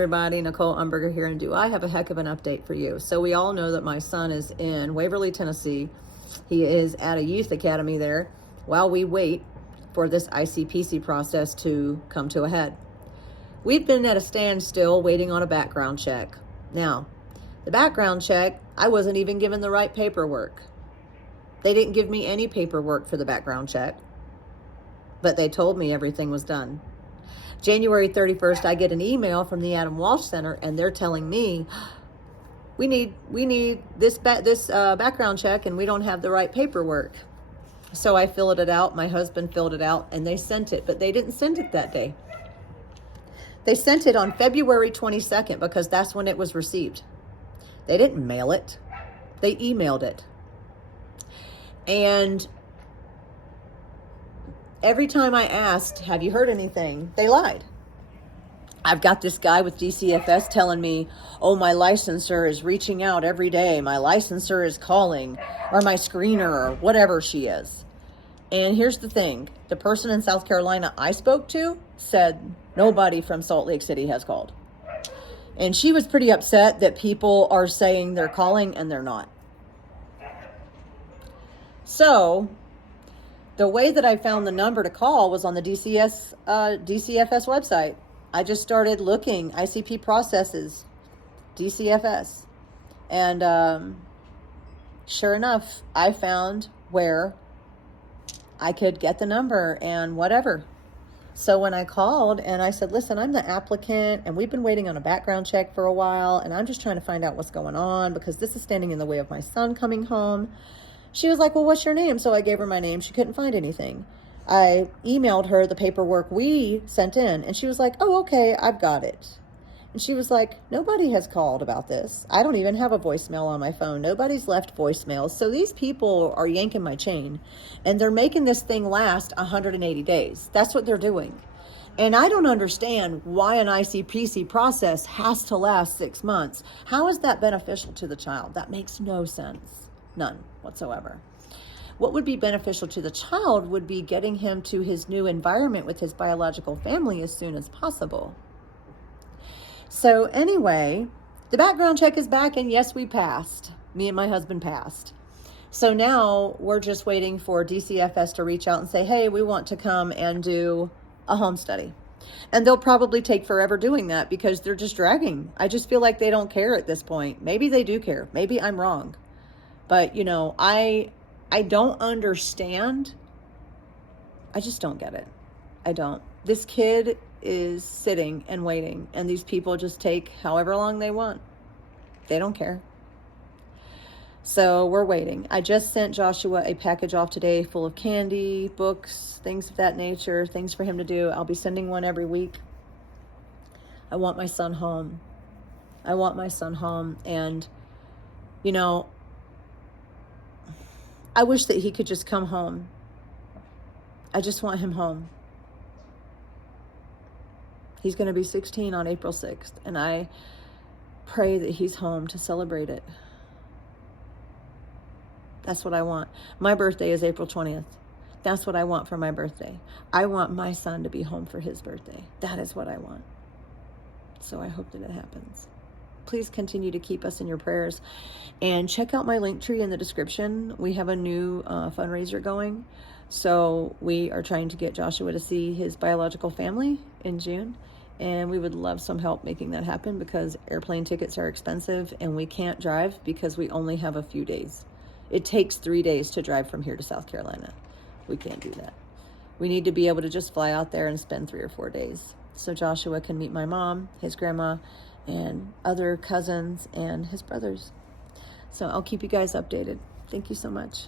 Everybody, Nicole Umberger here, and do I have a heck of an update for you. So we all know that my son is in Waverly, Tennessee. He is at a youth academy there while we wait for this ICPC process to come to a head. We've been at a standstill waiting on a background check. Now, the background check, I wasn't even given the right paperwork. They didn't give me any paperwork for the background check, but they told me everything was done. January 31st, I get an email from the Adam Walsh Center, and they're telling me, we need this background check, and we don't have the right paperwork. So I filled it out. My husband filled it out, and they sent it, but they didn't send it that day. They sent it on February 22nd because that's when it was received. They didn't mail it. They emailed it. And every time I asked, have you heard anything? They lied. I've got this guy with DCFS telling me, oh, my licensor is reaching out every day. My licensor is calling, or my screener, or whatever she is. And here's the thing. The person in South Carolina I spoke to said nobody from Salt Lake City has called. And she was pretty upset that people are saying they're calling and they're not. So the way that I found the number to call was on the DCFS website. I just started looking, ICP processes, DCFS. And sure enough, I found where I could get the number and whatever. So when I called and I said, listen, I'm the applicant and we've been waiting on a background check for a while and I'm just trying to find out what's going on because this is standing in the way of my son coming home. She was like, well, what's your name? So I gave her my name. She couldn't find anything. I emailed her the paperwork we sent in, and she was like, oh, okay, I've got it. And she was like, nobody has called about this. I don't even have a voicemail on my phone. Nobody's left voicemails. So these people are yanking my chain, and they're making this thing last 180 days. That's what they're doing. And I don't understand why an ICPC process has to last 6 months. How is that beneficial to the child? That makes no sense. None whatsoever. What would be beneficial to the child would be getting him to his new environment with his biological family as soon as possible. So anyway, the background check is back, and yes, we passed. Me and my husband passed. So now we're just waiting for DCFS to reach out and say, hey, we want to come and do a home study. And they'll probably take forever doing that because they're just dragging. I just feel like they don't care at this point. Maybe they do care. Maybe I'm wrong. But, you know, I don't understand. I just don't get it. I don't. This kid is sitting and waiting, and these people just take however long they want. They don't care. So we're waiting. I just sent Joshua a package off today full of candy, books, things of that nature, things for him to do. I'll be sending one every week. I want my son home. I want my son home. And, you know, I wish that he could just come home. I just want him home. He's going to be 16 on April 6th, and I pray that he's home to celebrate it. That's what I want. My birthday is April 20th. That's what I want for my birthday. I want my son to be home for his birthday. That is what I want. So I hope that it happens. Please continue to keep us in your prayers, and check out my link tree in the description. We have a new fundraiser going. So we are trying to get Joshua to see his biological family in June, and we would love some help making that happen because airplane tickets are expensive and we can't drive because we only have a few days. It takes 3 days to drive from here to South Carolina. We can't do that. We need to be able to just fly out there and spend 3 or 4 days so Joshua can meet my mom, his grandma, and other cousins and his brothers. So I'll keep you guys updated. Thank you so much.